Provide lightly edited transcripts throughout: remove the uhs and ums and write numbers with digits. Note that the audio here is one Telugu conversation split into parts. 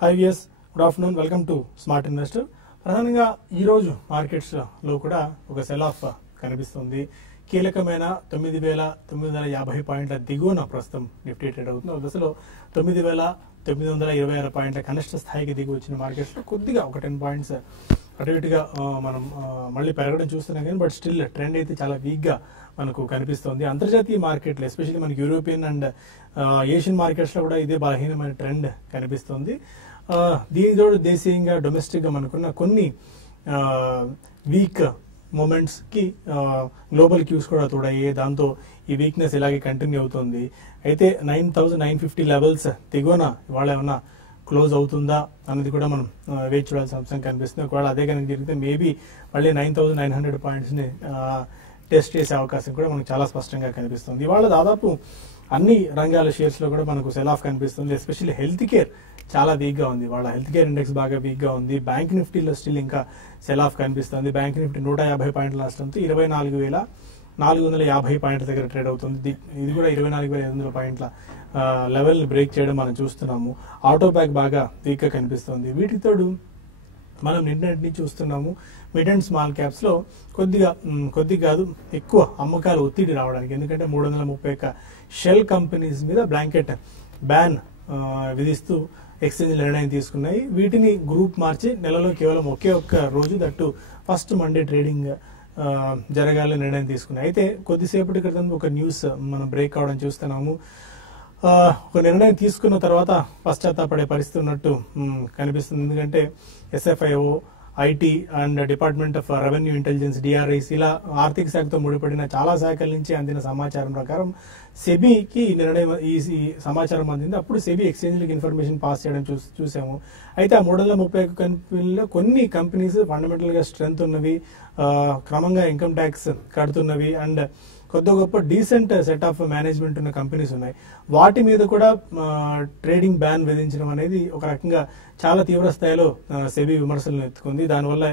Hi viewers, good afternoon. Welcome to Smart Investor. ప్రధానంగా ఈ రోజు మార్కెట్స్ లో కూడా ఒక సెల్ ఆఫ్ కనిపిస్తుంది. కీలకమైన 9950 పాయింట్ల దిగువన ప్రస్తుతం నిఫ్టీ ట్రేడ్ అవుతుంది. ఒక దశలో 9926 పాయింట్ల కనిష్ట స్థాయికి దిగి వచ్చిన మార్కెట్స్ లో కొద్దిగా ఒక 10 పాయింట్స్ అటు ఇటుగా మనం మళ్ళీ పెరగడం చూస్తున్నాం కానీ బట్ స్టిల్ ట్రెండ్ అయితే చాలా వీక్ గా మనకు కనిపిస్తుంది. అంతర్జాతీయ మార్కెట్లు ఎస్పెషల్లీ మనకి యూరోపియన్ అండ్ ఏషియన్ మార్కెట్స్ లో కూడా ఇదే బలహీనమైన ట్రెండ్ కనిపిస్తుంది. దీనితో దేశీయంగా డొమెస్టిక్ గా మనకున్న కొన్ని వీక్ మూమెంట్స్ కి గ్లోబల్ క్యూస్ కూడా తోడయ్యాయి. దాంతో ఈ వీక్నెస్ ఇలాగే కంటిన్యూ అవుతుంది. అయితే 9950 లెవెల్స్ దిగువన ఇవాళ ఏమన్నా క్లోజ్ అవుతుందా అన్నది కూడా మనం వేచి చూడాల్సిన అంశం కనిపిస్తుంది. ఒకవేళ అదే కనుక జరిగితే మేబీ మళ్ళీ 9900 పాయింట్స్ ని టెస్ట్ చేసే అవకాశం కూడా మనకు చాలా స్పష్టంగా కనిపిస్తుంది. ఇవాళ దాదాపు అన్ని రంగాల షేర్స్ లో కూడా మనకు సెల్ ఆఫ్ కనిపిస్తుంది. ఎస్పెషల్లీ హెల్త్ కేర్ చాలా వీక్ గా ఉంది. వాళ్ళ హెల్త్ కేర్ ఇండెక్స్ బాగా వీక్ గా ఉంది. బ్యాంక్ నిఫ్టీలో స్టిల్ ఇంకా సెల్ ఆఫ్ కనిపిస్తుంది. బ్యాంక్ నిఫ్టీ 150 పాయింట్ల నష్టంతో 24450 పాయింట్ల దగ్గర ట్రేడ్ అవుతుంది. ఇది కూడా 24500 పాయింట్ల లెవెల్ బ్రేక్ చేయడం మనం చూస్తున్నాము. ఆటో బ్యాక్ బాగా వీక్ గా కనిపిస్తుంది. వీటితో మనం నిన్నటిని చూస్తున్నాము మిడ్ అండ్ స్మాల్ క్యాప్స్ లో కొద్దిగా కాదు ఎక్కువ అమ్మకాలు ఒత్తిడి రావడానికి. ఎందుకంటే 331 షెల్ కంపెనీస్ మీద బ్లాంకెట్ బ్యాన్ విధిస్తూ ఎక్స్చేంజ్ నిర్ణయం తీసుకున్నాయి. వీటిని గ్రూప్ మార్చి నెలలో కేవలం ఒకే ఒక్క రోజు దట్టు ఫస్ట్ మండే ట్రేడింగ్ జరగాలని నిర్ణయం తీసుకున్నాయి. అయితే కొద్దిసేపటి క్రితం ఒక న్యూస్ మనం బ్రేక్ అవడం చూస్తున్నాము. ఒక నిర్ణయం తీసుకున్న తర్వాత పశ్చాత్తాపడే పరిస్థితి ఉన్నట్టు కనిపిస్తుంది. ఎందుకంటే SFIO, IT and department of revenue intelligence DRIC ఇలా ఆర్థిక శాఖతో ముడిపడిన చాలా శాఖల నుంచి అందిన సమాచారం ప్రకారం సెబీకి నిర్ణయం ఈ సమాచారం అందింది. అప్పుడు సెబీ ఎక్స్చేంజ్లకు ఇన్ఫర్మేషన్ పాస్ చేయడం చూసాము. అయితే ఆ 331 కంపెనీల్లో కొన్ని కంపెనీస్ ఫండమెంటల్ గా స్ట్రెంగ్త్ ఉన్నవి, క్రమంగా ఇన్కమ్ ట్యాక్స్ కడుతున్నవి అండ్ కొద్ది గొప్ప డీసెంట్ సెట్ ఆఫ్ మేనేజ్మెంట్ ఉన్న కంపెనీస్ ఉన్నాయి. వాటి మీద కూడా ట్రేడింగ్ బ్యాన్ విధించడం అనేది ఒక రకంగా చాలా తీవ్ర స్థాయిలో సెబీ విమర్శలను ఎత్తుకుంది. దానివల్ల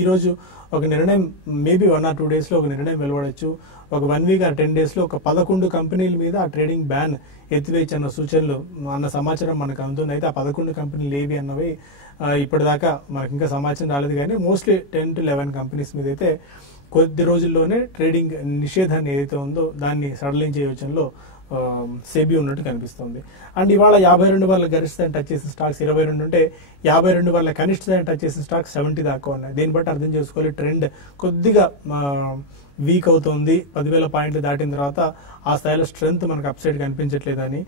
ఈ రోజు ఒక నిర్ణయం మేబీ 1 or 2 days లో ఒక నిర్ణయం వెలువడొచ్చు. ఒక 1 week or 10 days లో ఒక 11 కంపెనీల మీద ఆ ట్రేడింగ్ బ్యాన్ ఎత్తివేయచ్చు అన్న సూచనలు అన్న సమాచారం మనకు అందుతుంది. అయితే ఆ 11 కంపెనీలు ఏవి అన్నవి ఇప్పటిదాకా మనకి ఇంకా సమాచారం రాలేదు. కానీ మోస్ట్లీ 10 to 11 కంపెనీస్ మీద అయితే కొద్ది రోజుల్లోనే ట్రేడింగ్ నిషేధాన్ని ఏదైతే ఉందో దాన్ని సడలించే యోచనలో సెబీ ఉన్నట్టు కనిపిస్తుంది. అండ్ ఇవాళ 52 వాళ్ళ గరిష్ట టచ్ చేసిన స్టాక్స్ 22 ఉంటే 52 వాళ్ళ కనిష్ట టచ్ చేసిన స్టాక్స్ 70 దాకా ఉన్నాయి. దీన్ని బట్టి అర్థం చేసుకోవాలి ట్రెండ్ కొద్దిగా వీక్ అవుతుంది. 10,000 పాయింట్లు దాటిన తర్వాత ఆ స్థాయిలో స్ట్రెంగ్త్ మనకు అప్ సైడ్ కనిపించట్లేదని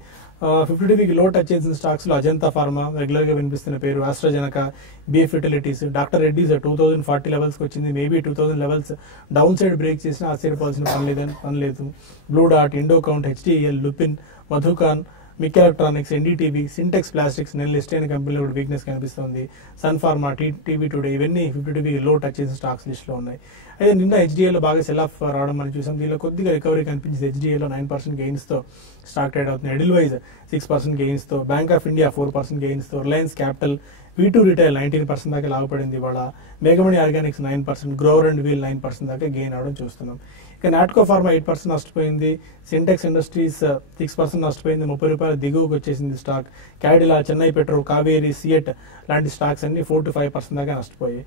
52 వీక్ లో టచ్ చేసిన స్టాక్స్ లో అజంతా ఫార్మా రెగ్యులర్ గా వినిపిస్తున్న పేరు, AstraZeneca, B F fertilities, doctor Reddy's 2040 levels కి వచ్చింది. Maybe 2000 levels down side break చేసినా ఆశ్చర్యపోవాల్సిన పని లేదు. బ్లూ డాట్, Indo count, HDL, Lupin, Madhucon, MIC electronics, NDTV, Sintex plastics నేను లిస్ట్ అయిన కంపెనీలో కూడా వీక్నెస్ కనిపిస్తుంది. సన్ ఫార్మా, టీవీ టుడే ఇవన్నీ 52 వీక్ లో టచ్ చేసిన స్టాక్స్ లిస్ట్ లో ఉన్నాయి. అయితే నిన్న హెచ్డిఎల్ లో బాగా సెల్ ఆఫ్ రావడం మనం చూసాం. దీనిలో కొద్దిగా రికవరీ కనిపించింది. హెచ్డిఎల్ లో 9% గెయిన్స్ తో స్టాక్ ట్రేడ్ అవుతుంది. ఎడిల్వైజ్ 6% గెయిన్స్ తో, బ్యాంక్ ఆఫ్ ఇండియా 4% గెయిన్స్ తో, రిలయన్స్ క్యాపిటల్, V2 రిటైల్ 19% దాకా లాభపడింది. ఇవాళ మేఘమణి ఆర్గానిక్స్ 9%, గ్రోవర్ అండ్ వీల్ 9% దాకా గెయిన్ అవడం చూస్తున్నాం. ఇక నాట్కో ఫార్మా 8% నష్టపోయింది. సింటెక్స్ ఇండస్ట్రీస్ 6% నష్టపోయింది. 30 రూపాయల దిగువకు వచ్చేసింది స్టాక్. క్యాడిలా, చెన్నై పెట్రో, కావేరీ, సియట్ లాంటి స్టాక్స్ అన్ని 4 to 5% దాకా నష్టపోయాయి.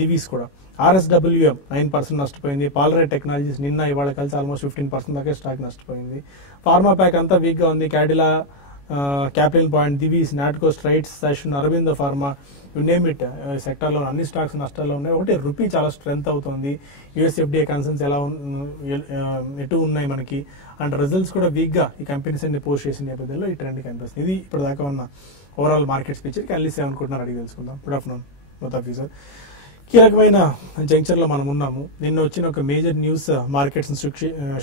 దివీస్ కూడా RSWM 9% నష్టపోయింది. పాలరైట్ టెక్నాలజీస్ నిన్న ఇవాళ కలిసి ఆల్మోస్ట్ 15% దాకా స్టాక్ నష్టపోయింది. ఫార్మా ప్యాక్ అంతా వీక్ గా ఉంది. క్యాడిలా, క్యాపిటల్ పాయింట్, దివీస్, నాట్కో, స్ట్రైట్స్, సెషన్, Aurobindo Pharma, you name it sector లో అన్ని స్టాక్స్ నష్టాల్లో ఉన్నాయి. ఒకటి రూపీ చాలా స్ట్రెంగ్త్ అవుతుంది. యుఎస్ఎఫ్డిఏ కన్సర్న్స్ ఎలా ఎటు ఉన్నాయి మనకి అండ్ రిజల్ట్స్ కూడా వీక్ గా ఈ కంపెనీస్ అన్ని పోస్ట్ చేసిన నేపథ్యంలో ఈ ట్రెండ్ కనిపిస్తుంది. ఇది ఇప్పుడు దాకా ఉన్న ఓవరాల్ మార్కెట్ పిక్చర్. అనలిస్ట్ ఏమనుకుంటున్నారు అడిగి తెలుసుకుందాం. Good afternoon both of you sir. కీలకమైన జంక్చర్ లో మనం ఉన్నాము. నిన్న వచ్చిన ఒక మేజర్ న్యూస్ మార్కెట్స్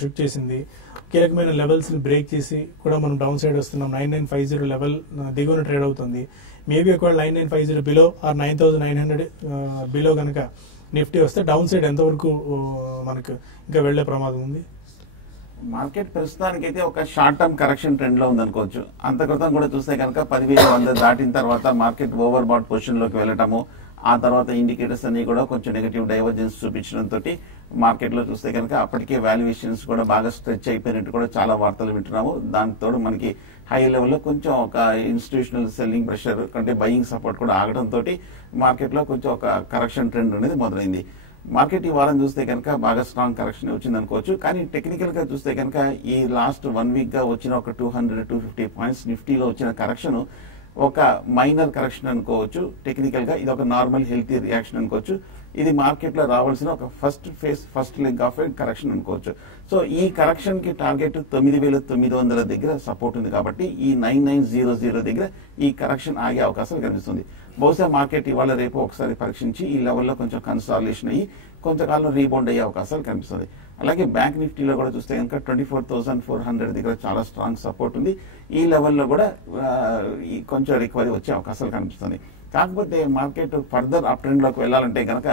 షిఫ్ట్ చేసింది. కీలకమైన లెవెల్స్ ని బ్రేక్ చేసి కూడా మనం డౌన్ సైడ్ వస్తున్నాం. 9950 లెవెల్ దిగువన ట్రేడ్ అవుతుంది. మేబీ ఒకవేళ 9950 బిలో ఆర్ 9900 బిలో కనుక నిఫ్టీ వస్తే డౌన్ సైడ్ ఎంతవరకు మనకు ఇంకా వెళ్లే ప్రమాదం ఉంది? మార్కెట్ ప్రస్తుతానికి అయితే ఒక షార్ట్ టర్మ్ కరెక్షన్ ట్రెండ్ లో ఉందనుకోవచ్చు. అంత క్రితం కూడా చూస్తే కనుక 10,100 దాటిన తర్వాత మార్కెట్ ఓవర్ బాట్ పొజిషన్ లోకి వెళ్ళటము, ఆ తర్వాత ఇండికేటర్స్ అన్ని కూడా కొంచెం నెగటివ్ డైవర్జెన్స్ చూపించడంతో మార్కెట్ లో చూస్తే కనుక అప్పటికే వాల్యుయేషన్స్ కూడా బాగా స్ట్రెచ్ అయిపోయినట్టు కూడా చాలా వార్తలు వింటున్నాము. దాంతో మనకి హై లెవెల్లో కొంచెం ఒక ఇన్స్టిట్యూషనల్ సెల్లింగ్ ప్రెషర్ కంటే బయింగ్ సపోర్ట్ కూడా ఆగడంతో మార్కెట్ లో కొంచెం ఒక కరెక్షన్ ట్రెండ్ అనేది మొదలైంది. మార్కెట్ ఈ వారం చూస్తే కనుక బాగా స్ట్రాంగ్ కరెక్షన్ వచ్చింది అనుకోవచ్చు. కానీ టెక్నికల్ గా చూస్తే కనుక ఈ లాస్ట్ 1 వీక్ గా వచ్చిన ఒక 200-250 పాయింట్స్ నిఫ్టీలో వచ్చిన కరెక్షన్ ఒక మైనర్ కరెక్షన్ అనుకోవచ్చు. టెక్నికల్ గా ఇది ఒక నార్మల్ హెల్తీ రియాక్షన్ అనుకోవచ్చు. ఇది మార్కెట్ లో రావాల్సిన ఒక ఫస్ట్ లెగ్ ఆఫ్ కరెక్షన్ అనుకోవచ్చు. సో ఈ కరెక్షన్ కి టార్గెట్ 9,900 దగ్గర సపోర్ట్ ఉంది కాబట్టి ఈ 9900 దగ్గర ఈ కరెక్షన్ ఆగే అవకాశాలు కనిపిస్తుంది. బహుశా మార్కెట్ ఇవాళ రేపు ఒకసారి పరీక్షించి ఈ లెవెల్లో కొంచెం కన్సాలిడేషన్ అయ్యి కొంతకాలం రీబౌండ్ అయ్యే అవకాశాలు కనిపిస్తుంది. అలాగే బ్యాంక్ నిఫ్టీలో కూడా చూస్తే కనుక 24,400 దగ్గర చాలా స్ట్రాంగ్ సపోర్ట్ ఉంది. ఈ లెవెల్లో కూడా కొంచెం రికవరీ వచ్చే అవకాశాలు కనిపిస్తుంది. కాకపోతే మార్కెట్ ఫర్దర్ అప్ ట్రెండ్ లోకి వెళ్ళాలంటే కనుక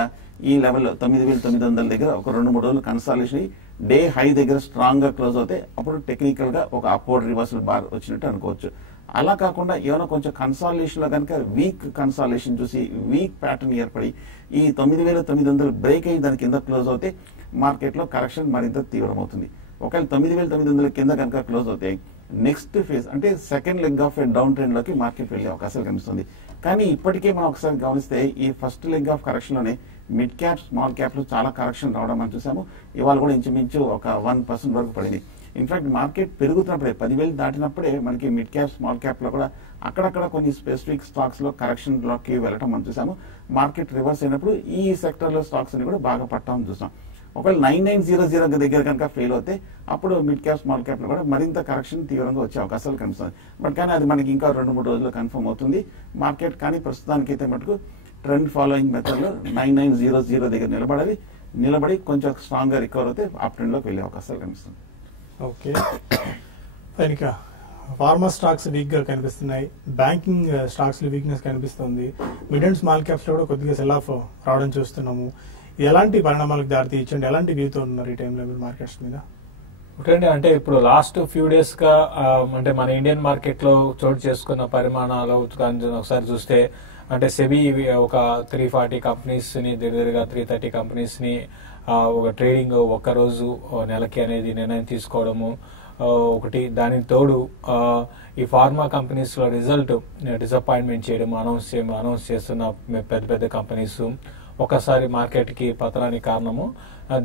ఈ లెవెల్లో 9,900 దగ్గర ఒక 2-3 రోజులు కన్సాలిడేషన్ అయ్యి డే హై దగ్గర స్ట్రాంగ్ గా క్లోజ్ అవుతే అప్పుడు టెక్నికల్ గా ఒక అప్వర్డ్ రివర్సల్ బార్ వచ్చినట్టు అనుకోవచ్చు. అలా కాకుండా ఏమైనా కొంచెం కన్సాలిడేషన్ లో కనుక వీక్ కన్సాలిడేషన్ చూసి వీక్ ప్యాటర్న్ ఏర్పడి ఈ 9,900 బ్రేక్ అయ్యి దాని కింద క్లోజ్ అవుతే మార్కెట్ లో కరెక్షన్ మరింత తీవ్రమవుతుంది. ఒకవేళ 9,900 కింద కనుక క్లోజ్ అవుతే నెక్స్ట్ ఫేజ్ అంటే second leg of down trend లోకి మార్కెట్ వెళ్లే అవకాశాలు కనిపిస్తుంది. కానీ ఇప్పటికే మనం ఒకసారి గమనిస్తే ఈ ఫస్ట్ లెగ్ ఆఫ్ కరెక్షన్ లోనే మిడ్ క్యాప్ స్మాల్ క్యాప్ లో చాలా కరెక్షన్ రావడం మనం చూసాము. ఇవాళ కూడా ఇంచుమించు ఒక 1% వరకు పడింది. ఇన్ఫాక్ట్ మార్కెట్ పెరుగుతున్నప్పుడే 10,000 దాటినప్పుడే మనకి మిడ్ క్యాప్ స్మాల్ క్యాప్ లో కూడా అక్కడక్కడ కొన్ని స్పెసిఫిక్ స్టాక్స్ లో కరెక్షన్ లోకి వెళ్ళటం మనం చూసాము. మార్కెట్ రివర్స్ అయినప్పుడు ఈ సెక్టర్ లో స్టాక్స్ అని కూడా బాగా పట్టడం చూసాం. ఒకవేళ 9900 దగ్గర కనుక ఫెయిల్ అవుతే అప్పుడు మిడ్ క్యాప్ స్మాల్ క్యాప్ లో కూడా మరింత కరెక్షన్ తీవ్రంగా వచ్చే అవకాశాలు కనిపిస్తుంది. బట్ కానీ అది మనకి ఇంకా 2-3 రోజుల్లో కన్ఫర్మ్ అవుతుంది మార్కెట్. కానీ ప్రస్తుతానికైతే మటుకు ట్రెండ్ ఫాలోయింగ్ మెథడ్ లో 9900 దగ్గర నిలబడి కొంచెం స్ట్రాంగ్ గా రికవర్ అవుతే అప్ ట్రెండ్ లోకి వెళ్ళే అవకాశాలు కనిపిస్తుంది. ఓకే, ఇంకా ఫార్మా స్టాక్స్ వీక్ గా కనిపిస్తున్నాయి. బ్యాంకింగ్ స్టాక్స్ లో వీక్నెస్ కనిపిస్తుంది. మిడ్ అండ్ స్మాల్ క్యాప్స్ లో కూడా కొద్దిగా సెల్ ఆఫ్ రావడం చూస్తున్నాము. ఎలాంటి పరిణామాలకు దారి ఇచ్చండి? ఎలాంటి వ్యూతో ఉన్నారు ఈ టైంలో మీరు మార్కెట్స్ మీద? ఒకటండి, అంటే ఇప్పుడు లాస్ట్ ఫ్యూ డేస్ గా అంటే మన ఇండియన్ మార్కెట్ లో చోటు చేసుకున్న పరిమాణాలు ఒకసారి చూస్తే అంటే సెబీ ఒక 340 కంపెనీస్ ని దగ్గరగా 330 కంపెనీస్ ని ఒక ట్రేడింగ్ ఒక్కరోజు నెలకి అనేది నిర్ణయం తీసుకోవడము ఒకటి. దానికి తోడు ఈ ఫార్మా కంపెనీస్ లో రిజల్ట్ డిసప్పాయింట్మెంట్ చేయడం అనౌన్స్ చేస్తున్న పెద్ద పెద్ద కంపెనీస్ ఒకసారి మార్కెట్ కి పతనానికి కారణము.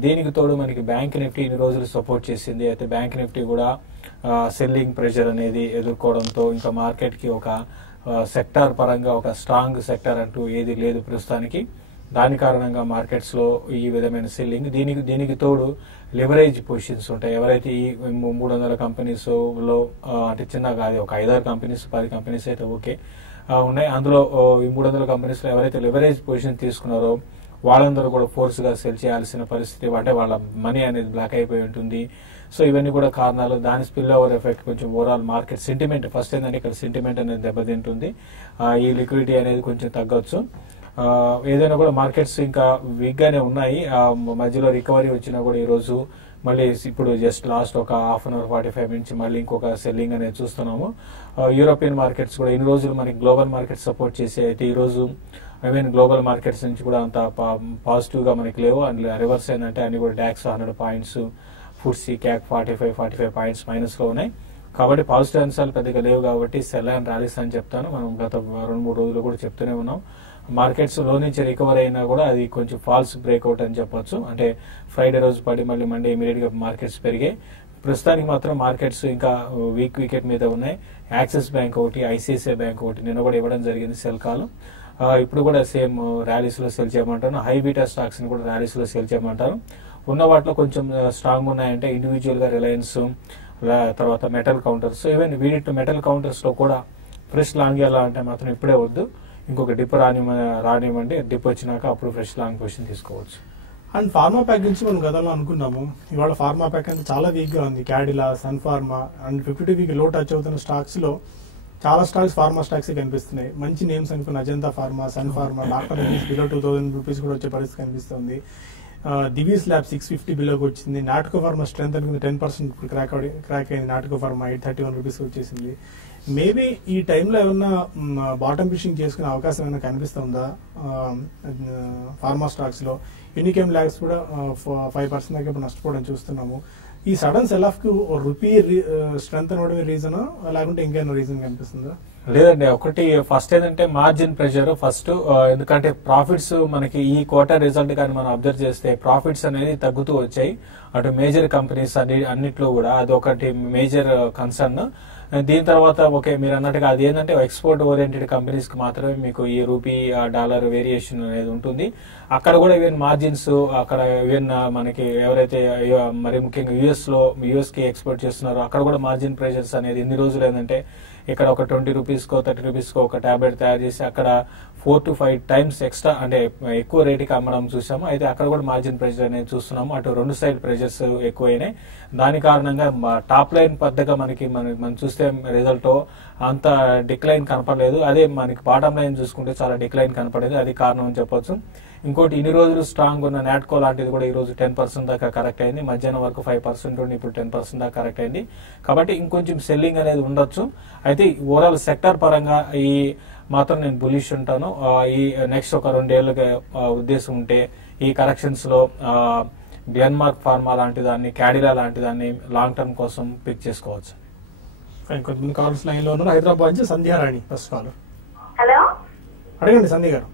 దీనికి తోడు మనకి బ్యాంక్ నిఫ్టీ ఇన్ని రోజులు సపోర్ట్ చేసింది. అయితే బ్యాంక్ నిఫ్టీ కూడా సెల్లింగ్ ప్రెషర్ అనేది ఎదుర్కోవడంతో ఇంకా మార్కెట్ కి ఒక సెక్టార్ పరంగా ఒక స్ట్రాంగ్ సెక్టార్ అంటూ ఏది లేదు ప్రస్తుతానికి. దాని కారణంగా మార్కెట్స్ లో ఈ విధమైన సెల్లింగ్. దీనికి తోడు లివరేజ్ పొజిషన్స్ ఉంటాయి. ఎవరైతే ఈ 300 కంపెనీస్ లో అంటే చిన్న కాదు, ఒక 5-6 కంపెనీస్ 10 కంపెనీస్ అయితే ఓకే ఉన్నాయి. అందులో ఈ 300 కంపెనీస్ లో ఎవరైతే లివరేజ్ పొజిషన్ తీసుకున్నారో వాళ్ళందరూ కూడా ఫోర్స్ గా సెల్ చేయాల్సిన పరిస్థితి, అంటే వాళ్ళ మనీ అనేది బ్లాక్ అయిపోయి ఉంటుంది. సో ఇవన్నీ కూడా కారణాలు. దాని స్పిల్ ఓవర్ ఎఫెక్ట్ కొంచెం ఓవరాల్ మార్కెట్ సెంటిమెంట్ ఫస్ట్ ఏంటంటే ఇక్కడ సెంటిమెంట్ అనేది దెబ్బతింటుంది. ఈ లిక్విడిటీ అనేది కొంచెం తగ్గొచ్చు. ఏదైనా కూడా మార్కెట్స్ ఇంకా వీక్ గానే ఉన్నాయి. మధ్యలో రికవరీ వచ్చినా కూడా ఈ రోజు మళ్ళీ ఇప్పుడు జస్ట్ లాస్ట్ ఒక హాఫ్ అన్ అవర్ 45 మినిట్స్ మళ్ళీ ఇంకొక సెల్లింగ్ అనేది చూస్తున్నాము. యూరోపియన్ మార్కెట్స్ కూడా ఇన్ని రోజులు మనకి గ్లోబల్ మార్కెట్ సపోర్ట్ చేసి అయితే ఈ రోజు గ్లోబల్ మార్కెట్స్ నుంచి కూడా అంత పాజిటివ్ గా మనకి లేవు. అందులో రివర్స్ ఏంటంటే అన్ని కూడా DAX 100 points, FTSE CAC 45 points minus లో ఉన్నాయి. కాబట్టి పాజిటివ్ అంశాలు పెద్దగా లేవు కాబట్టి సెల్ అండ్ ర్యాలీస్ అని చెప్తాను. మనం గత 2-3 రోజులు కూడా చెప్తూనే ఉన్నాం. మార్కెట్స్ లో నుంచి రికవర్ అయినా కూడా అది కొంచెం ఫాల్స్ బ్రేక్అవుట్ అని చెప్పొచ్చు. అంటే ఫ్రైడే రోజు పడి మళ్ళీ మండే ఇమీడియట్ గా మార్కెట్స్ పెరిగాయి. ప్రస్తుతానికి మాత్రం మార్కెట్స్ ఇంకా వీక్ వికెట్ మీద ఉన్నాయి. యాక్సిస్ బ్యాంక్ ఒకటి, ఐసిఐసిఐ బ్యాంక్ ఒకటి నిన్న కూడా ఇవ్వడం జరిగింది సెల్ కాల్. ఇప్పుడు కూడా సేమ్ ర్యాలీస్ లో సెల్ చేయమంటాను. హై బీటా స్టాక్స్ ని కూడా ర్యాలీస్ లో సెల్ చేయమంటారు. ఉన్న వాటిలో కొంచెం స్ట్రాంగ్ ఉన్నాయంటే ఇండివిజువల్ గా రిలయన్స్, తర్వాత మెటల్ కౌంటర్స్. ఈవెన్ వీటి మెటల్ కౌంటర్స్ లో కూడా ఫ్రెష్ లాంగ్ ఎలా అంటే మాత్రం ఇప్పుడే వద్దు, ఇంకొక డిప్ రానివ్వండి. డిప్ వచ్చినాక అప్పుడు ఫ్రెష్ లాంగ్ పొజిషన్ తీసుకోవచ్చు. అండ్ ఫార్మా ప్యాక్ నుంచి మనం గతంలో అనుకున్నాము. ఇవాళ ఫార్మా ప్యాక్ అంటే చాలా వీక్ గా ఉంది. క్యాడిలా, సన్ ఫార్మా అండ్ 52 వీక్ లో టచ్ అవుతున్న స్టాక్స్ లో చాలా స్టాక్స్ ఫార్మా స్టాక్స్ కనిపిస్తున్నాయి. మంచి నేమ్స్ అనుకున్న Ajanta Pharma, Sun Pharma, doctor below 2000 rupees కూడా వచ్చే పరిస్థితి కనిపిస్తుంది. దివీస్ ల్యాబ్ 650 బిలోకి వచ్చింది. నాటకో ఫార్మా స్ట్రెంత్ అనుకుంది 10% ఇప్పుడు క్రాక్ అయింది. నాటకో ఫార్మా 831 రూపీస్ వచ్చేసింది. మేబీ ఈ టైంలో ఏమన్నా బాటమ్ ఫిషింగ్ చేసుకునే అవకాశం ఏమైనా కనిపిస్తుందా ఫార్మా స్టాక్స్ లో? యూనికెమ్ ల్యాబ్స్ కూడా 5% దాకా ఇప్పుడు నష్టపోవడం చూస్తున్నాము. ఈ సడన్ సెల్ ఆఫ్ కు రూపీ స్ట్రెంత్ అవడమే రీజన్, లేకుంటే ఇంకేమైనా రీజన్ కనిపిస్తుందా? లేదండి, ఒకటి ఫస్ట్ ఏంటంటే మార్జిన్ ప్రెషర్ ఫస్ట్. ఎందుకంటే ప్రాఫిట్స్ మనకి ఈ క్వార్టర్ రిజల్ట్ కానీ మనం అబ్జర్వ్ చేస్తే ప్రాఫిట్స్ అనేది తగ్గుతూ వచ్చాయి అటు మేజర్ కంపెనీస్ అన్నిట్లో కూడా. అది ఒకటి మేజర్ కన్సర్న్. దీని తర్వాత ఓకే మీరు అన్నట్టుగా అది ఏంటంటే ఎక్స్పోర్ట్ ఓరియంటెడ్ కంపెనీస్ కి మాత్రమే మీకు ఈ రూపీ డాలర్ వేరియేషన్ అనేది ఉంటుంది. అక్కడ కూడా ఈవెన్ మార్జిన్స్ అక్కడ ఈవెన్ మనకి ఎవరైతే మరి ముఖ్యంగా యుఎస్ కి ఎక్స్పోర్ట్ చేస్తున్నారో అక్కడ కూడా మార్జిన్ ప్రెషర్స్ అనేది ఎన్ని రోజులు ఏంటంటే ఇక్కడ ఒక 20 రూపీస్కో 30 రూపీస్కో ఒక టాబ్లెట్ తయారు చేసి అక్కడ 4 to 5 times ఎక్స్ట్రా అంటే ఎక్కువ రేటుకి అమ్మడం చూసాము. అయితే అక్కడ కూడా మార్జిన్ ప్రెషర్ అనేది చూస్తున్నాము. అటు రెండు సైడ్ ప్రెషర్స్ ఎక్కువైనాయి. దాని కారణంగా టాప్ లైన్ పెద్దగా మనం చూస్తే రిజల్ట్ అంత డిక్లైన్ కనపడలేదు. అదే మనకి బాటమ్ లైన్ చూసుకుంటే చాలా డిక్లైన్ కనపడేది. అది కారణం అని చెప్పొచ్చు. ఇంకోటి ఇన్ని రోజులు స్ట్రాంగ్ ఉన్న నాట్కో లాంటిది కూడా ఈ రోజు 10% దాకా కరెక్ట్ అయింది. మధ్యాహ్నం వరకు 5% ఉండి ఇప్పుడు 10% దాకా కరెక్ట్ అయింది. కాబట్టి ఇంకొంచెం సెల్లింగ్ అనేది ఉండొచ్చు. అయితే ఓవరాల్ సెక్టర్ పరంగా ఈ మాత్రం నేను బులిష్ ఉంటాను. ఈ నెక్స్ట్ ఒక 2 ఏళ్ళకి ఉద్దేశం ఉంటే ఈ కరెక్షన్స్ లో గ్లెన్మార్క్ ఫార్మా లాంటి దాన్ని, క్యాడిలా లాంటి దాన్ని లాంగ్ టర్మ్ కోసం పిక్ చేసుకోవచ్చు. కొంతమంది కాల్స్ లైన్ లో ఉన్నారు. హైదరాబాద్ నుంచి సంధ్యారాణి ఫస్ట్ కాల్. హలో, అడగండి సంధ్య గారు.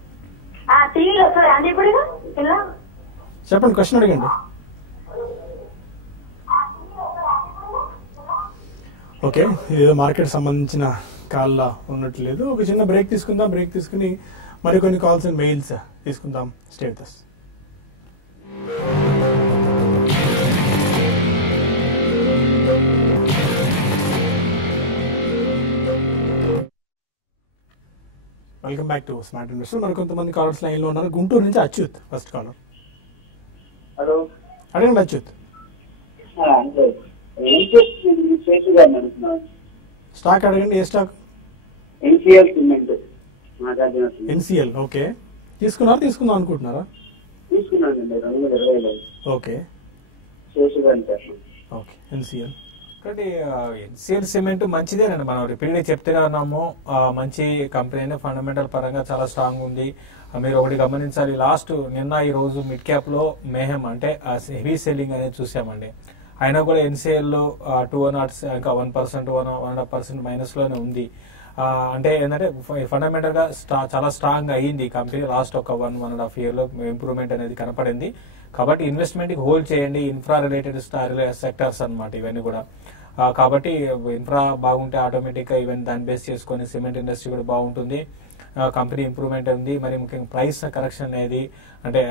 చెప్పండి, క్వశ్చన్ అడగండి. ఓకే, ఇదేదో మార్కెట్ సంబంధించిన కాల్ లా ఉన్నట్లేదు. ఒక చిన్న బ్రేక్ తీసుకుందాం. బ్రేక్ తీసుకుని మరికొన్ని కాల్స్ అండ్ మెయిల్స్ తీసుకుందాం. Stay with us. Welcome back to smart investor. మరి కొంతమంది కాలర్స్ లైన్ లో ఉన్నారు. గుంటూరు నుంచి అచ్యుత్ ఫస్ట్ కాలర్. హలో, అడగండి అచ్యుత్. స్టాక్ అడగండి. ఏ stock? NCL cement. NCL. Okay, తీసుకుందాం అనుకుంటున్నారా? తీసుకున్నానండి 2020లో. Okay okay, NCL. ఒకటి ఎన్సిఎల్ సిమెంట్ మంచిదేనండి. మనం రిపీటెడ్ చెప్తూనే ఉన్నాము. మంచి కంపెనీ, ఫండమెంటల్ పరంగా చాలా స్ట్రాంగ్ ఉంది. మీరు ఒకటి గమనించాలి, నిన్న ఈ రోజు మిడ్ క్యాప్ లో మేహం అంటే హెవీ సెల్లింగ్ అనేది చూసామండి. అయినా కూడా ఎన్సిఎల్ లో 2 ఇంకా 1%, 1.5% మైనస్ లోనే ఉంది. అంటే ఏంటంటే ఫండమెంటల్ గా చాలా స్ట్రాంగ్ అయ్యింది ఈ కంపెనీ. లాస్ట్ ఒక 1.5 year లో ఇంప్రూవ్మెంట్ అనేది కనపడింది. కాబట్టి ఇన్వెస్ట్మెంట్ కి హోల్డ్ చేయండి. ఇన్ఫ్రా రిలేటెడ్ సెక్టర్స్ అన్నమాట ఇవన్నీ కూడా. కాబట్టి ఇన్ఫ్రా బాగుంటే ఆటోమేటిక్ గా ఈవెన్ దాన్ని బేస్ చేసుకుని సిమెంట్ ఇండస్ట్రీ కూడా బాగుంటుంది. కంపెనీ ఇంప్రూవ్మెంట్ ఉంది. మరి ముఖ్యంగా ప్రైస్ కరెక్షన్ అనేది అంటే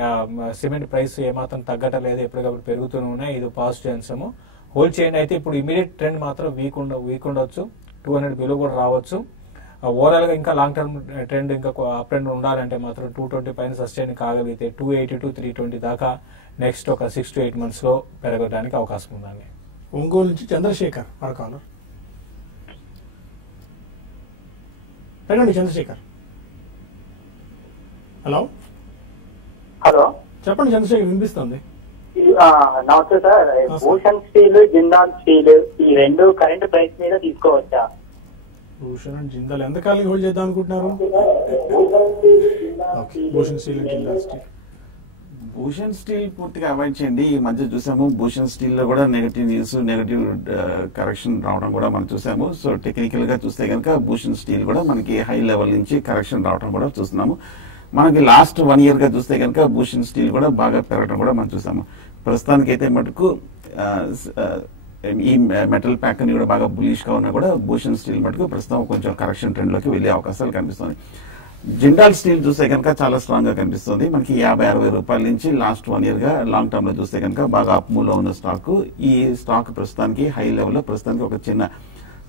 సిమెంట్ ప్రైస్ ఏమాత్రం తగ్గటలేదు, ఎప్పటికప్పుడు పెరుగుతూనే ఉన్నాయి. ఇది పాజిటివ్ అంశము. హోల్డ్ చేయండి. అయితే ఇప్పుడు ఇమీడియట్ ట్రెండ్ మాత్రం వీక్ ఉండొచ్చు. 200 బిలో కూడా రావచ్చు. ఓవరాల్ గా ఇంకా లాంగ్ టర్మ్ ట్రెండ్ ఇంకా అప్ ట్రెండ్ ఉండాలంటే మాత్రం 220 పైన సస్టైన్ కాగలిగితే 280 to 320 దాకా నెక్స్ట్ ఒక 6 to 8 months లో పెరగడానికి అవకాశం ఉందండి. ఒంగోలు నుంచి చంద్రశేఖర్ మరో కాలర్. అడగండి చంద్రశేఖర్. హలో హలో, చెప్పండి చంద్రశేఖర్, వినిపిస్తుంది. నమస్తే sir. Bhushan steel, Jindal steel ఈ రెండు కరెంట్ ప్రైస్ మీద తీసుకోవచ్చా? భూషణ్ అండ్ జిందాల్ ఎంతకాలం హోల్డ్ చేద్దాం అనుకుంటున్నారు? Bhushan steel and Jindal steel. Bhushan steel పూర్తిగా అవాయిడ్ చేయండి. ఈ మధ్య చూసాము భూషణ్ స్టీల్ లో కూడా నెగటివ్ న్యూస్, నెగటివ్ కరెక్షన్ రావడం కూడా మనం చూసాము. సో టెక్నికల్ గా చూస్తే కనుక భూషణ్ స్టీల్ కూడా మనకి హై లెవెల్ నుంచి కరెక్షన్ రావడం కూడా చూస్తున్నాము. మనకి లాస్ట్ 1 year గా చూస్తే కనుక భూషణ్ స్టీల్ కూడా బాగా పెరగడం కూడా మనం చూసాము. ప్రస్తుతానికి అయితే మటుకు ఈ మెటల్ ప్యాక్ అని కూడా బాగా బులిష్ గా ఉన్నా కూడా భూషణ్ స్టీల్ మటుకు ప్రస్తుతం కొంచెం కరెక్షన్ ట్రెండ్ లోకి వెళ్లే అవకాశాలు కనిపిస్తుంది. జిందాల్ స్టీల్ చూస్తే కనుక చాలా స్ట్రాంగ్ గా కనిపిస్తుంది. మనకి 50-60 రూపాయల నుంచి లాస్ట్ 1 year గా లాంగ్ టర్మ్ లో చూస్తే కనుక బాగా అప్ మూవ్ లో ఉన్న స్టాక్. ఈ స్టాక్ ప్రస్తుతానికి హై లెవెల్ లో ప్రస్తుతానికి ఒక చిన్న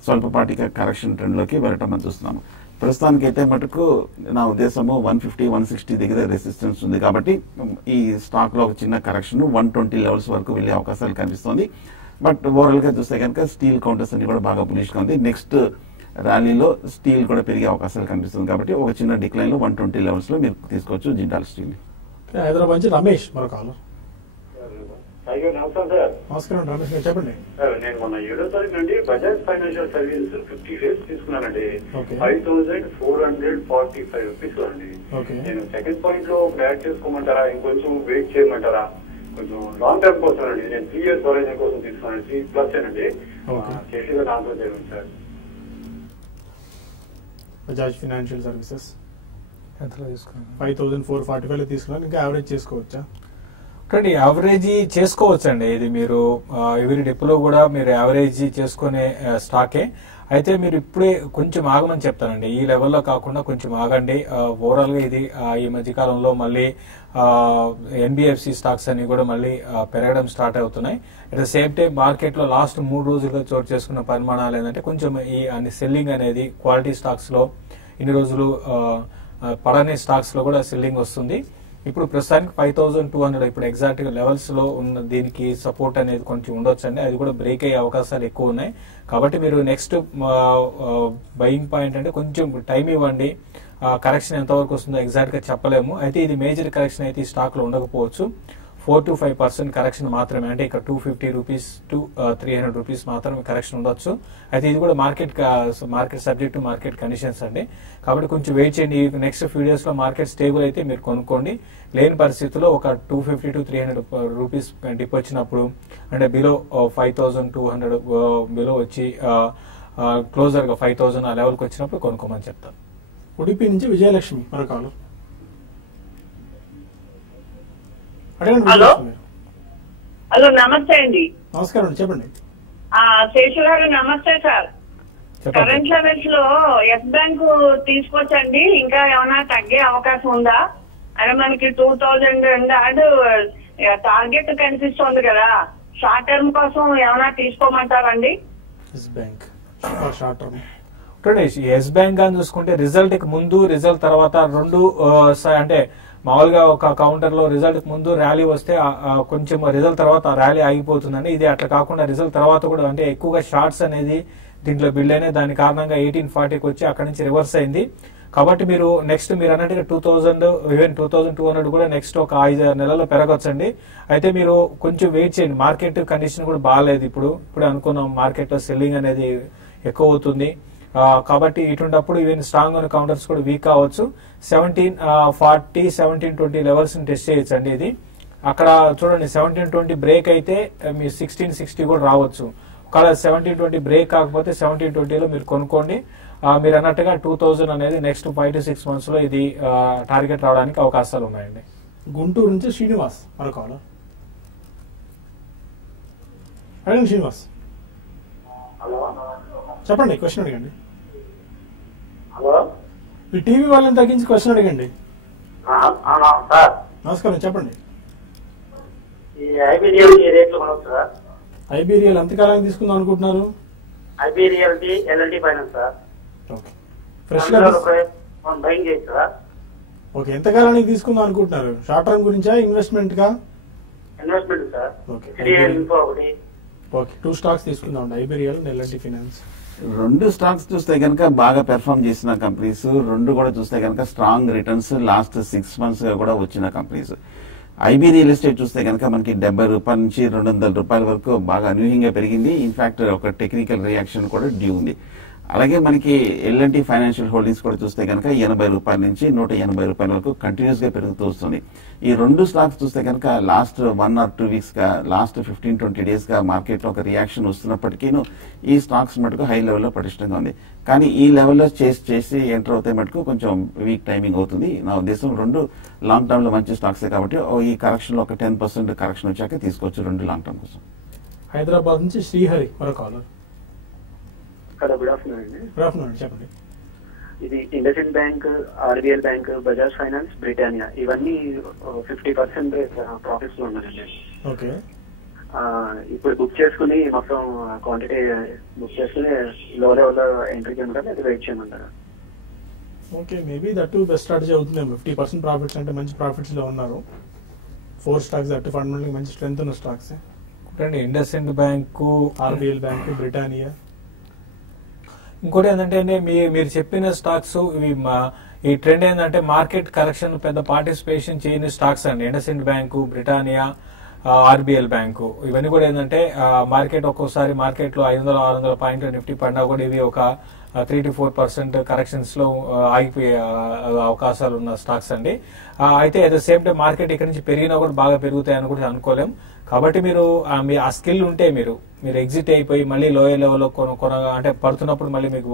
స్వల్పపాటిగా కరెక్షన్ ట్రెండ్ లోకి వెళ్ళటం మనం చూస్తున్నాము. ప్రస్తుతానికి అయితే మటుకు నా ఉద్దేశము 150-160 దగ్గర రెసిస్టెన్స్ ఉంది. కాబట్టి ఈ స్టాక్ లో ఒక చిన్న కరెక్షన్ 120 లెవెల్స్ వరకు వెళ్లే అవకాశాలు కనిపిస్తుంది. బట్ ఓవరాల్ గా చూస్తే కనుక స్టీల్ కౌంటర్స్ అన్ని కూడా బాగా బులిష్ గా ఉంది. నెక్స్ట్ ర్యాలీలో స్టీల్ కూడా పెరిగే అవకాశాలు కనిపిస్తుంది. కాబట్టి ఒక చిన్న డిక్లైన్ లో 120 లెవెల్స్ లో మీరు తీసుకోవచ్చు జిందాల్ స్టీల్. హైదరాబాద్ నుంచి రమేష్ మరో కాలర్. అయ్యో నమస్కారం సార్. నమస్కారం రమేష్ గారు, చెప్పండి. సార్ నేను మొన్న 7వ తారీఖు నుండి బజాజ్ ఫైనాన్షియల్ సర్వీసెస్ 50 షేర్స్ తీసుకున్నానండి. Okay. 5445 రూపీస్ అండి. Okay. నేను సెకండ్ పాయింట్ లో యాడ్ చేసుకోమంటారా, ఇంకొంచెం వెయిట్ చేయమంటారా? కొంచెం లాంగ్ టర్మ్ కోసం అండి. నేను 3 years హోరైజన్ కోసం తీసుకున్నాను. 3+ అండి. Okay. చేసేది ఆన్సర్ చేయండి సార్. బజాజ్ ఫైనాన్షియల్ సర్వీసెస్ ఎంతలో తీసుకున్నాను? 5445 తీసుకున్నాను. ఇంకా యావరేజ్ చేసుకోవచ్చా? చూడండి, యావరేజ్ చేసుకోవచ్చండి. ఇది మీరు ఎవరి డిపోలో కూడా మీరు యావరేజ్ చేసుకునే స్టాకే. అయితే మీరు ఇప్పుడే కొంచెం ఆగమని చెప్తానండి. ఈ లెవెల్లో కాకుండా కొంచెం ఆగండి. ఓవరాల్ గా ఇది ఈ మధ్య కాలంలో మళ్ళీ ఎన్బిఎఫ్సి స్టాక్స్ అన్ని కూడా మళ్ళీ పెరగడం స్టార్ట్ అవుతున్నాయి. At the same time market లో లాస్ట్ 3 రోజులుగా చోటు చేసుకున్న పరిమాణాలు ఏంటంటే కొంచెం ఈ సెల్లింగ్ అనేది క్వాలిటీ స్టాక్స్ లో ఇన్ని రోజులు పడని స్టాక్స్ లో కూడా సెల్లింగ్ వస్తుంది. ఇప్పుడు ప్రస్తుతానికి 5200 ఇప్పుడు ఎగ్జాక్ట్ గా లెవెల్స్ లో ఉన్న దీనికి సపోర్ట్ అనేది కొంచెం ఉండొచ్చండి. అది కూడా బ్రేక్ అయ్యే అవకాశాలు ఎక్కువ ఉన్నాయి. కాబట్టి మీరు నెక్స్ట్ బయింగ్ పాయింట్ అంటే కొంచెం టైం ఇవ్వండి. కరెక్షన్ ఎంతవరకు వస్తుందో ఎగ్జాక్ట్ గా చెప్పలేము. అయితే ఇది మేజర్ కరెక్షన్ అయితే ఈ స్టాక్ లో ఉండకపోవచ్చు. 4 to 5% కరెక్షన్ మాత్రమే. అంటే ఇక్కడ 250 రూపీస్ టు 300 రూపీస్ మాత్రమే కరెక్షన్ ఉండొచ్చు. అయితే ఇది కూడా market subject to market conditions అండి. కాబట్టి కొంచెం వెయిట్ చేయండి. నెక్స్ట్ ఫ్యూ డేస్ లో మార్కెట్ స్టేబుల్ అయితే మీరు కొనుక్కోండి. లేని పరిస్థితుల్లో ఒక 250 to 300 రూపీస్ డిప్ వచ్చినప్పుడు అంటే బిలో 5200 బిలో వచ్చి క్లోజర్ గా 5000 ఆ లెవెల్కి వచ్చినప్పుడు కొనుక్కోమని చెప్తాను. ఉడిపి నుంచి విజయలక్ష్మి మరొకరు అడగండి. హలో. విజయలక్ష్మి గారు. హలో నమస్తే అండి. నమస్కారం అండి, చెప్పండి. శేషు గారు నమస్తే సార్. చెప్పండి. కరెంట్ లెవెల్స్ లో ఎస్ బ్యాంక్ తీసుకొచ్చండి. ఇంకా ఏమైనా తగ్గే అవకాశం ఉందా? అంటే మనకి 2000 టార్గెట్ కనిపిస్తుంది కదా. షార్ట్ టర్మ్ కోసం ఏమైనా తీసుకోమంటారండి? Yes Bank short term. Yes Bank అని చూసుకుంటే రిజల్ట్ కి ముందు రిజల్ట్ తర్వాత రెండు అంటే మామూలుగా ఒక కౌంటర్ లో రిజల్ట్ ముందు ర్యాలీ వస్తే కొంచెం రిజల్ట్ తర్వాత ర్యాలీ ఆగిపోతుందండి. ఇది అట్లా కాకుండా రిజల్ట్ తర్వాత కూడా అంటే ఎక్కువగా షార్ట్స్ అనేది దీంట్లో బిల్డ్ అయినాయి. దాని కారణంగా 1840కి వచ్చి అక్కడ నుంచి రివర్స్ అయింది. కాబట్టి మీరు నెక్స్ట్ మీరు అన్నట్టుగా 2000 ఈవెన్ 2200 కూడా నెక్స్ట్ ఒక 5 నెలల్లో పెరగొచ్చండి. అయితే మీరు కొంచెం వెయిట్ చేయండి. మార్కెట్ కండిషన్ కూడా బాగాలేదు. ఇప్పుడు అనుకున్నాం మార్కెట్ లో సెల్లింగ్ అనేది ఎక్కువ అవుతుంది. కాబట్టి ఇటువంటిప్పుడు ఈవెన్ స్ట్రాంగ్ ఉన్న కౌంటర్స్ కూడా వీక్ కావచ్చు. 1740 1720 లెవెల్స్ టెస్ట్ చేయొచ్చు అండి. ఇది అక్కడ చూడండి 1720 బ్రేక్ అయితే మీ 1660 కూడా రావచ్చు. ఒకవేళ 1720 బ్రేక్ కాకపోతే 1720లో మీరు కొనుక్కోండి. మీరు అన్నట్టుగా 2000 అనేది నెక్స్ట్ 5 to 6 months లో ఇది టార్గెట్ రావడానికి అవకాశాలు ఉన్నాయండి. గుంటూరు నుంచి శ్రీనివాస్ మరొకరు అడగండి. శ్రీనివాస్ చెప్పండి, క్వశ్చన్ అడగండి. హలో మీ టీవీ వాళ్ళని తగ్గించి క్వశ్చన్ అడగండి. సార్, నమస్కారం, చెప్పండి. ఈ ఐబీరియల్ ఏ రేట్లు కొనవచ్చు సార్? ఐబీరియల్ ఎంతకాలానికి తీసుకుందాం అనుకుంటున్నారు? ఐబీరియల్ ఎల్ఎల్టీ ఫైనాన్స్ సార్. ఓకే, ఫ్రెష్ గా బయింగ్ చేయొచ్చు సార్. ఓకే, ఎంతకాలానికి తీసుకుందాం అనుకుంటున్నారు? షార్ట్ టర్మ్ గురించా, ఇన్వెస్ట్మెంట్ గా? Investment sir. ఓకే, ఇన్ఫో ఒకటి. ఓకే, 2 స్టాక్స్ తీసుకుందాం, ఐబీరియల్, ఎల్ఎన్టీ ఫైనాన్స్. 2 స్టాక్స్ చూస్తే కనుక బాగా పెర్ఫార్మ్ చేసిన కంపెనీస్, 2 కూడా చూస్తే కనుక స్ట్రాంగ్ రిటర్న్స్ లాస్ట్ 6 months గా కూడా వచ్చిన కంపెనీస్. ఐబీ రియల్ ఎస్టేట్ చూస్తే కనుక మనకి 70 రూపాయల నుంచి 200 రూపాయల వరకు బాగా అనూహ్యంగా పెరిగింది. ఇన్ఫాక్ట్ ఒక టెక్నికల్ రియాక్షన్ కూడా డ్యూ ఉంది. అలాగే మనకి ఎల్ఎన్టీ ఫైనాన్షియల్ హోల్డింగ్స్ కూడా చూస్తే కనుక 80 రూపాయల నుంచి 180 రూపాయల వరకు కంటిన్యూస్ గా పెరుగుతూ వస్తుంది. ఈ 2 స్టాక్స్ చూస్తే కనుక లాస్ట్ 1 or 2 weeks గా, లాస్ట్ 15-20 days గా మార్కెట్ లో ఒక రియాక్షన్ వస్తున్నప్పటికీ ఈ స్టాక్స్ మటుకు హై లెవెల్లో పటిష్టంగా ఉంది. కానీ ఈ లెవెల్లో చేసి ఎంటర్ అవుతే మటుకు కొంచెం వీక్ టైమింగ్ అవుతుంది. నా ఉద్దేశం 2 లాంగ్ టర్మ్ లో మంచి స్టాక్సే కాబట్టి ఈ కరెక్షన్ లో ఒక 10% కరెక్షన్ వచ్చాక తీసుకోవచ్చు 2 లాంగ్ టర్మ్ కోసం. హైదరాబాద్ నుంచి శ్రీహరి మరో కాలర్. హలో, గుడ్ ఆఫ్టర్నూన్ అండి. గుడ్ ఆఫ్టర్నూన్, చెప్పండి. ఇది IndusInd bank, RBL bank, Bajaj finance, Britannia ఇవన్నీ 50% ప్రాఫిట్స్ లో ఉన్నాయండి. ఓకే, ఇప్పుడు బుక్ చేసుకుని మొత్తం క్వాంటిటీ బుక్ చేసుకుని లో లెవెల్ లో ఎంట్రీ చేయమంటారా లేదా వెయిట్ చేయమంటారా? Okay, maybe that best strategy అవుతుంది. 50% ప్రాఫిట్స్ అంటే మంచి ప్రాఫిట్స్ లో ఉన్నారు. 4 స్టాక్స్ అటు ఫండమెంటల్ మంచి స్ట్రెంత్ ఉన్న stocks. IndusInd bank, RBL bank, Britannia. ఇంకోటి ఏంటంటే మీరు చెప్పిన స్టాక్స్ ఇవి ఈ ట్రెండ్ ఏంటంటే మార్కెట్ కరెక్షన్ పెద్ద పార్టిసిపేషన్ చేయని స్టాక్స్ అండి. IndusInd bank, Britannia, RBL bank, ఇవన్నీ కూడా ఏంటంటే మార్కెట్ ఒక్కోసారి మార్కెట్ లో 500-600 పాయింట్లు నిఫ్టీ పడినా కూడా ఇవి ఒక 3-4% కరెక్షన్స్ లో ఆగిపోయే అవకాశాలు ఉన్న స్టాక్స్ అండి. అయితే at the same time market ఇక్కడ నుంచి పెరిగినా కూడా బాగా పెరుగుతాయని కూడా అనుకోలేం. కాబట్టి మీరు మీ ఆ స్కిల్ ఉంటే మీరు ఎగ్జిట్ అయిపోయి మళ్ళీ లోయర్ లెవెల్లో అంటే పడుతున్నప్పుడు మళ్ళీ మీకు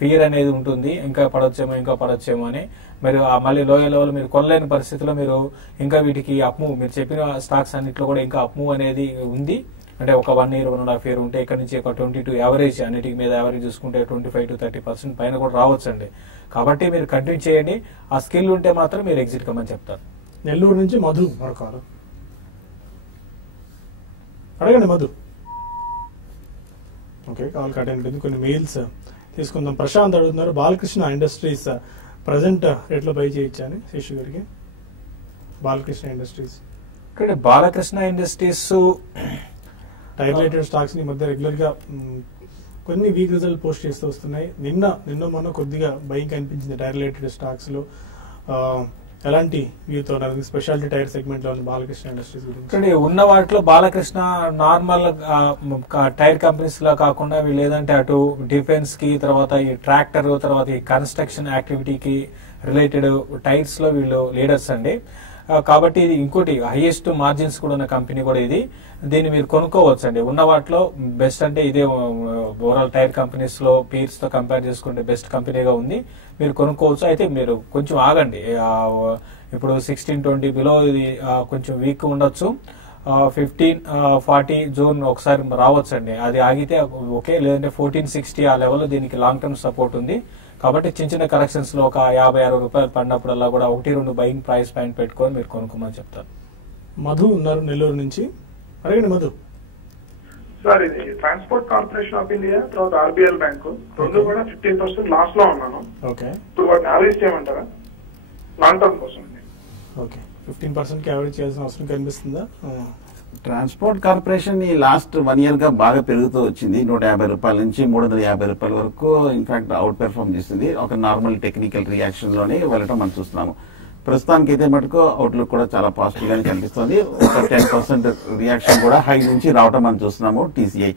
ఫియర్ అనేది ఉంటుంది, ఇంకా పడొచ్చేమో అని. మరి మళ్ళీ లోయర్ లెవెల్ మీరు కొనలేని పరిస్థితిలో మీరు ఇంకా వీటికి అప్మూవ్, మీరు చెప్పిన స్టాక్స్ అన్నింటిలో కూడా ఇంకా అప్మూవ్ అనేది ఉంది. అంటే ఒక 1 year 1.5 year ఉంటే ఇక్కడ నుంచి ఒక 22 యావరేజ్, అన్నిటికి మీద యావరేజ్ చూసుకుంటే 25-30% పైన కూడా రావచ్చండి. కాబట్టి మీరు కంటిన్యూ చేయండి, ఆ స్కిల్ ఉంటే మాత్రం మీరు ఎగ్జిట్ కమ్మని చెప్తారు. నెల్లూరు నుంచి మధు మరొకరు అడగండి. మధు ఓకే, కాల్ కట్ అయిపోయింది. కొన్ని మెయిల్స్ తీసుకుందాం. ప్రశాంత్ అడుగుతున్నారు, బాలకృష్ణ ఇండస్ట్రీస్ ప్రజెంట్ రేట్లో బై చేయొచ్చని శేషు గారికి. బాలకృష్ణ ఇండస్ట్రీస్, ఇక్కడ Balakrishna Industries tyre related stocks ని మధ్య రెగ్యులర్ గా కొన్ని వీక్ రిజల్ట్ పోస్ట్ చేస్తూ వస్తున్నాయి. నిన్న మొన్న కొద్దిగా బయింగ్ కనిపించింది టైర్ రిలేటెడ్ స్టాక్స్ లో. ఎలాంటి వ్యూతో స్పెషాలిటీ టైర్ సెగ్మెంట్ లో ఉన్న బాలకృష్ణ ఇండస్ట్రీస్ గురించి? ఇక్కడ ఉన్న వాటిలో బాలకృష్ణ నార్మల్ టైర్ కంపెనీస్ లా కాకుండా వీళ్ళు ఏదంటే అటు డిఫెన్స్ కి, తర్వాత ఈ ట్రాక్టర్, తర్వాత ఈ కన్స్ట్రక్షన్ యాక్టివిటీకి రిలేటెడ్ టైర్స్ లో వీళ్ళు లీడర్స్ అండి. కాబట్టి ఇది ఇంకోటి హైయెస్ట్ మార్జిన్స్ కూడా ఉన్న కంపెనీ కూడా ఇది. దీన్ని మీరు కొనుక్కోవచ్చు అండి. ఉన్న వాటిలో బెస్ట్ అంటే ఇదే ఓవరాల్ టైర్ కంపెనీస్ లో పీర్స్ తో కంపేర్ చేసుకుంటే బెస్ట్ కంపెనీగా ఉంది, మీరు కొనుక్కోవచ్చు. అయితే మీరు కొంచెం ఆగండి. ఇప్పుడు 16-20 బిలో ఇది కొంచెం వీక్ ఉండొచ్చు. 15-40 జోన్ ఒకసారి రావచ్చు అండి. అది ఆగితే ఓకే, లేదంటే 1460 ఆ లెవెల్లో దీనికి లాంగ్ టర్మ్ సపోర్ట్ ఉంది. కాబట్టి చిన్న కరెక్షన్స్ లో ఒక 50-60 రూపాయలు పడినప్పుడల్లా కూడా 1-2 బయింగ్ ప్రైస్ పాయింట్ పెట్టుకొని మీరు కొనుక్కోమని చెప్తారు. మధు ఉన్నారు నెల్లూరు నుంచి, అడగండి మధు. సార్, ఇది ట్రాన్స్పోర్ట్ కార్పొరేషన్ ఆఫ్ ఇండియా, తర్వాత ఆర్బిఎల్ బ్యాంకు, రెండు కూడా 15% లాస్ లో ఉన్నాను. ఓకే, ఇప్పుడు వాటిని యావరేజ్ చేయమంటారా లాంగ్ టర్మ్ కోసం? ఓకే, 15% కి యావరేజ్ చేయాల్సిన అవసరం కనిపిస్తుందా? ట్రాన్స్పోర్ట్ కార్పొరేషన్ ఈ లాస్ట్ 1 year గా బాగా పెరుగుతూ వచ్చింది. 150 రూపాయల నుంచి 350 రూపాయల వరకు ఇన్ఫాక్ట్ అవుట్ పెర్ఫార్మ్ చేసింది. ఒక నార్మల్ టెక్నికల్ రియాక్షన్ లోనే వెళ్ళటం మనం చూస్తున్నాము. ప్రస్తుతానికి అయితే మటుకు అవుట్లుక్ కూడా చాలా పాజిటివ్ గానే కనిపిస్తుంది. ఒక 10% రియాక్షన్ కూడా హై నుంచి రావటం మనం చూస్తున్నాము టీసీఐ.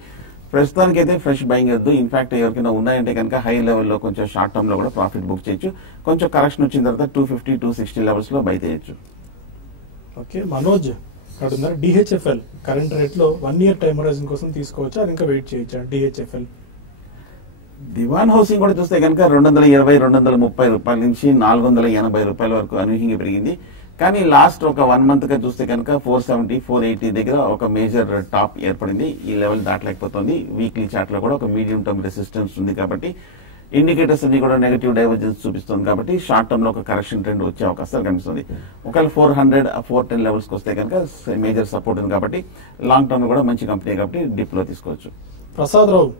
ప్రస్తుతానికి అయితే ఫ్రెష్ బయింగ్ వద్దు. ఇన్ఫాక్ట్ ఎవరికైనా ఉన్నాయంటే కనుక హై లెవెల్లో కొంచెం షార్ట్ టర్మ్ లో కూడా ప్రాఫిట్ బుక్ చేయొచ్చు. కొంచెం కరెక్షన్ వచ్చిన తర్వాత 250-260 లెవెల్స్ లో బై చేయొచ్చు. ఓకే, మనోజ్ అడుగుతున్నారు, డిహెచ్ఎఫ్ఎల్ కరెంట్ రేట్ లో 1 year టైం హోరైజన్ కోసం తీసుకోవచ్చా, అది ఇంకా వెయిట్ చేయొచ్చా? డిహెచ్ఎఫ్ఎల్ దివాన్ హౌసింగ్ కూడా చూస్తే కనుక 220-230 రూపాయల నుంచి 480 రూపాయల వరకు అనూహ్యంగా పెరిగింది. కానీ లాస్ట్ ఒక 1 month గా చూస్తే కనుక 470-480 దగ్గర ఒక మేజర్ టాప్ ఏర్పడింది. ఈ లెవెల్ దాటలేకపోతుంది. వీక్లీ చార్ట్ లో కూడా ఒక మీడియం టర్మ్ రెసిస్టెన్స్ ఉంది. కాబట్టి ఇండికేటర్స్ అన్ని కూడా నెగటివ్ డైవర్జెన్స్ చూపిస్తుంది. కాబట్టి షార్ట్ టర్మ్ లో ఒక కరెక్షన్ ట్రెండ్ వచ్చే అవకాశాలు కనిపిస్తుంది. ఒకవేళ 400-410 లెవెల్స్ కి వస్తే కనుక మేజర్ సపోర్ట్ ఉంది. కాబట్టి లాంగ్ టర్మ్ కూడా మంచి కంపెనీ కాబట్టి డిప్ లో తీసుకోవచ్చు. ప్రసాద్ రావు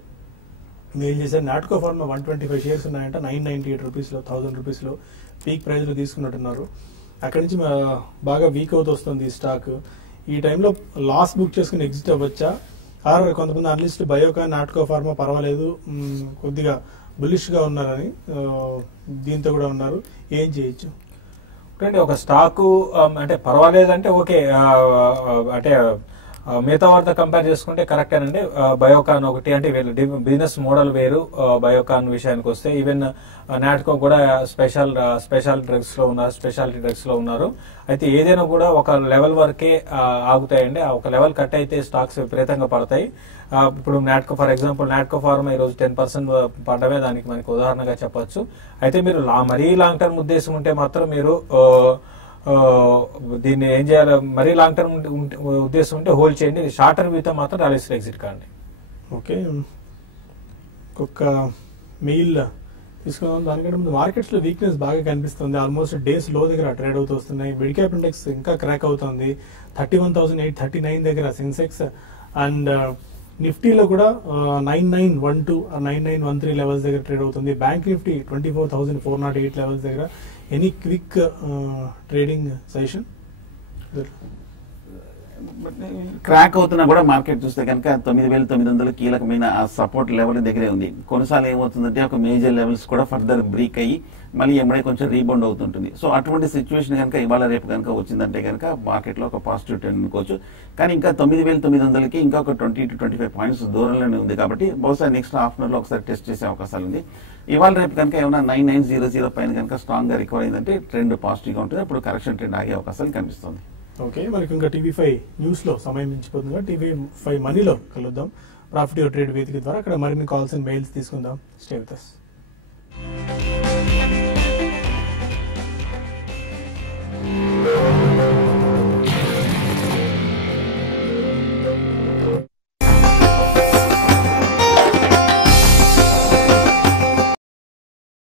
మెయిల్ చేశారు, నాట్కో ఫార్మా 125 షేర్స్ ఉన్నాయంట, 998 రూపీస్లో, 1000 రూపీస్లో పీక్ ప్రైస్ లో తీసుకున్నట్టున్నారు. అక్కడి నుంచి బాగా వీక్ అవుతూ వస్తుంది ఈ స్టాక్. ఈ టైంలో లాస్ బుక్ చేసుకుని ఎగ్జిట్ అవ్వచ్చా? ఆర్ కొంతమంది అనలిస్ట్ బయోకాన్, నాట్కో ఫార్మా పర్వాలేదు, కొద్దిగా బులిష్ గా ఉన్నారని దీంతో కూడా ఉన్నారు, ఏం చేయొచ్చు? ఒక స్టాకు అంటే పర్వాలేదంటే ఓకే, అంటే మిగతా వారితో కంపేర్ చేసుకుంటే కరెక్ట్ అనండి. బయోకాన్ ఒకటి, అంటే వీళ్ళు బిజినెస్ మోడల్ వేరు. బయోకాన్ విషయానికి వస్తే ఈవెన్ నాట్కో కూడా స్పెషాలిటీ డ్రగ్స్ లో ఉన్నారు. అయితే ఏదైనా కూడా ఒక లెవెల్ వరకే ఆగుతాయండి. ఒక లెవెల్ కట్ అయితే స్టాక్స్ విపరీతంగా పడతాయి. ఇప్పుడు Natco for example, Natco pharma ఈ రోజు 10% పడమే దానికి మనకి ఉదాహరణగా చెప్పొచ్చు. అయితే మీరు మరీ లాంగ్ టర్మ్ ఉద్దేశం ఉంటే మాత్రం మీరు దీన్ని ఏం చేయాలి, మరీ లాంగ్ టర్మ్ ఉద్దేశం ఉంటే హోల్డ్ చేయండి. షార్ట్ టర్మ్ వ్యూతో మాత్రం రియలిస్టిక్ ఎగ్జిట్ కాండి. ఓకే, ఇంకొక మెయిల్ తీసుకున్నాం. దానికంటే ముందు మార్కెట్స్ లో వీక్నెస్ బాగా కనిపిస్తుంది. ఆల్మోస్ట్ డేస్ లో దగ్గర ట్రేడ్ అవుతూ వస్తున్నాయి. మిడ్ క్యాప్ ఇండెక్స్ ఇంకా క్రాక్ అవుతుంది. 31,839 దగ్గర సెన్సెక్స్, అండ్ నిఫ్టీలో కూడా 9912 9913 లెవెల్స్ దగ్గర ట్రేడ్ అవుతుంది. బ్యాంక్ నిఫ్టీ 24,408 లెవెల్స్ దగ్గర. Any quick trading suggestion? Crack అవుతున్నా కూడా మార్కెట్ చూస్తే కనుక 9,900 కీలకమైన ఆ సపోర్ట్ లెవెల్ దగ్గరే ఉంది. కొన్నిసార్లు ఏమవుతుందంటే ఒక మేజర్ లెవెల్స్ కూడా ఫర్దర్ బ్రేక్ అయ్యి మళ్ళీ ఎమ్మడే కొంచెం రీబౌండ్ అవుతుంటుంది. సో అటువంటి సిచ్యువేషన్ కనుక ఇవాళ రేపు కనుక వచ్చిందంటే కనుక మార్కెట్లో ఒక పాజిటివ్ ట్రెండ్ అనుకోవచ్చు. కానీ ఇంకా 9,900కి ఇంకా ఒక 20 to 25 పాయింట్స్ దూరంలోనే ఉంది కాబట్టి బహుశా నెక్స్ట్ హాఫ్ అన్ అవర్ లో ఒకసారి టెస్ట్ చేసే అవకాశాలు ఉంది. ఇవాళ రేపు కనుక ఏమైనా 9900 పైన కనుక స్ట్రాంగ్ గా రికవర్ అయిందంటే ట్రెండ్ పాజిటివ్ గా ఉంటుంది. అప్పుడు కరెక్షన్ ట్రెండ్ ఆగే అవకాశాలు కనిపిస్తుంది. ఓకే, మనకి ఇంకా TV5 న్యూస్ లో సమయం మించిపోతుంది. TV5 మనీలో కలుద్దాం. ప్రాఫిట్ యువర్ ట్రేడ్ వేదిక ద్వారా అక్కడ మరిన్ని కాల్స్ అండ్ మెయిల్స్ తీసుకుందాం. Stay with us.